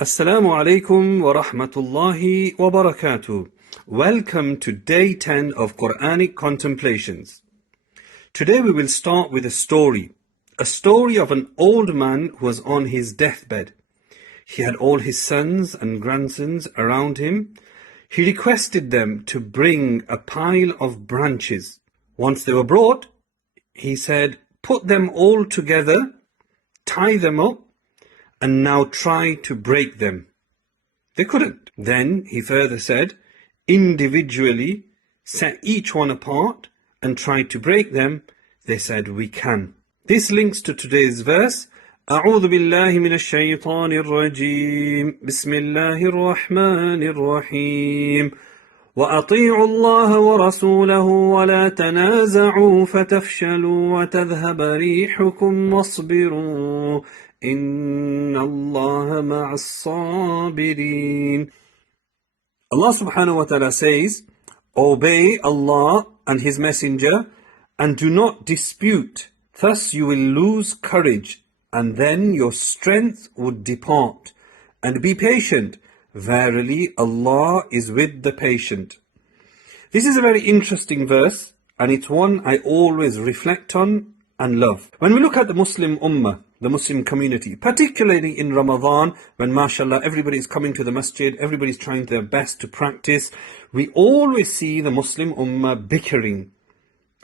Assalamu alaikum wa rahmatullahi wa barakatuh. Welcome to day 10 of Qur'anic Contemplations. Today we will start with a story of an old man who was on his deathbed. He had all his sons and grandsons around him. He requested them to bring a pile of branches. Once they were brought, he said, "Put them all together, tie them up, and now try to break them." They couldn't. Then he further said, "Individually, set each one apart and try to break them." They said, "We can." This links to today's verse. أعوذ بالله من الشيطان الرجيم بسم الله الرحمن الرحيم وأطيعوا الله ورسوله ولا تنازعوا فتفشلوا وتذهب ريحكم واصبروا إن الله مع الصابرين. Allah subhanahu wa ta'ala says, "Obey Allah and His Messenger and do not dispute, thus you will lose courage and then your strength would depart, and be patient, verily Allah is with the patient." This is a very interesting verse, and it's one I always reflect on and love. When we look at the Muslim Ummah, the Muslim community, particularly in Ramadan, when mashallah everybody is coming to the masjid, everybody's trying their best to practice, we always see the Muslim Ummah bickering.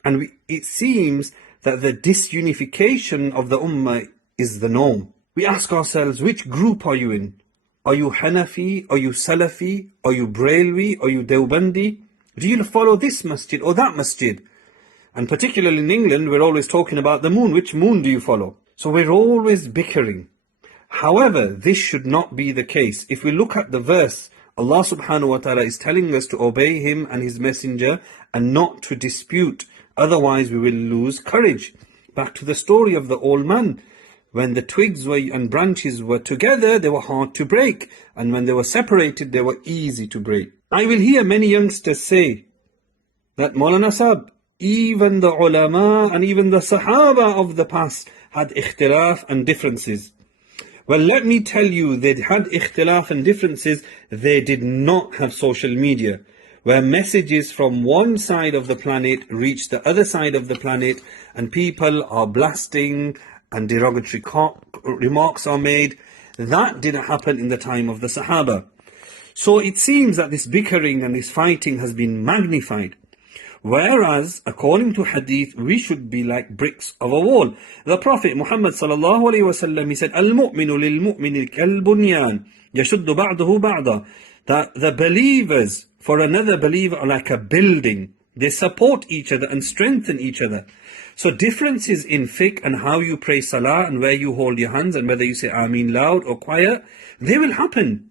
And it seems that the disunification of the Ummah is the norm. We ask ourselves, which group are you in? Are you Hanafi? Are you Salafi? Are you Brailwi? Are you Dewbandi? Do you follow this masjid or that masjid? And particularly in England, we're always talking about the moon. Which moon do you follow? So we're always bickering. However, this should not be the case. If we look at the verse, Allah subhanahu wa ta'ala is telling us to obey Him and His Messenger and not to dispute. Otherwise we will lose courage. Back to the story of the old man. When the twigs and branches were together, they were hard to break. And when they were separated, they were easy to break. I will hear many youngsters say that Maulana Sahab, even the ulama and even the Sahaba of the past had ikhtilaf and differences. Well, let me tell you, they had ikhtilaf and differences. They did not have social media, where messages from one side of the planet reach the other side of the planet, and people are blasting and derogatory remarks are made. That didn't happen in the time of the Sahaba. So it seems that this bickering and this fighting has been magnified. Whereas, according to hadith, we should be like bricks of a wall. The Prophet Muhammad sallallahu alaihi wasallam, he said, "Al-mu'minu lil-mu'mini kal-bunyan, yashuddu ba'dahu ba'da." That the believers for another believer are like a building. They support each other and strengthen each other. So differences in fiqh and how you pray salah and where you hold your hands and whether you say Ameen loud or quiet, they will happen.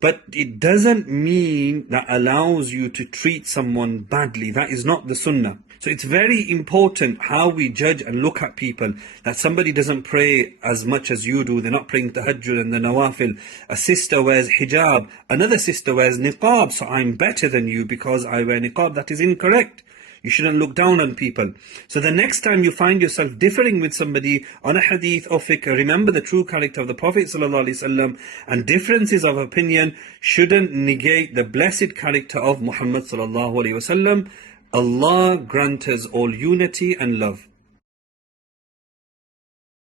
But it doesn't mean that allows you to treat someone badly. That is not the sunnah. So it's very important how we judge and look at people. That somebody doesn't pray as much as you do. They're not praying tahajjud and the nawafil. A sister wears hijab. Another sister wears niqab. So I'm better than you because I wear niqab. That is incorrect. You shouldn't look down on people. So the next time you find yourself differing with somebody on a hadith or fiqh, remember the true character of the Prophet ﷺ, and differences of opinion shouldn't negate the blessed character of Muhammad ﷺ. Allah grant us all unity and love.